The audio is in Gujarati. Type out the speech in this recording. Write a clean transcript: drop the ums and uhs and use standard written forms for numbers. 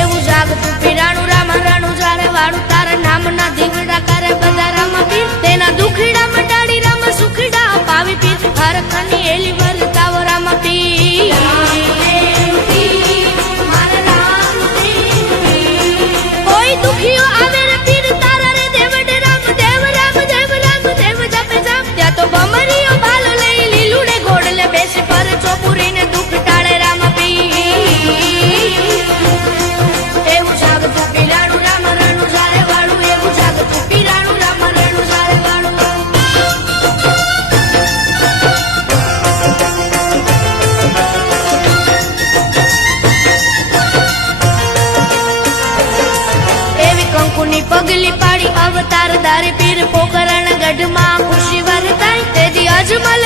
એવું જાગતું પીરાણું રામા રાણું જારે વાળું તારા નામના દીવડા કરે બધા રામા પીર તેના દુખડા મટાડી રામા સુખડા પાવી પીર હરખની એલી વરતાવ રામા પીર કોઈ દુખીઓ આવે રે પીર તારા રે દેવડે રામ દેવ રામ દેવ રામ દેવ જપે જામ ત્યાં તો બમરીઓ ભાલો લઈ લીલુડે ઘોડલે બેસી પર ચોપુરીને દુખ ટાળે રામા પીર એવું જાગતું પીરાણું રામ રાણું જારે વાળું એવું જાગતું પીરાણું રામ રાણું જારે વાળું એવી કંકુની પગલી પાડી અવતાર દારી પીર પોકરણ ગઢમાં ખુશી વરતાય તેદી અજમલ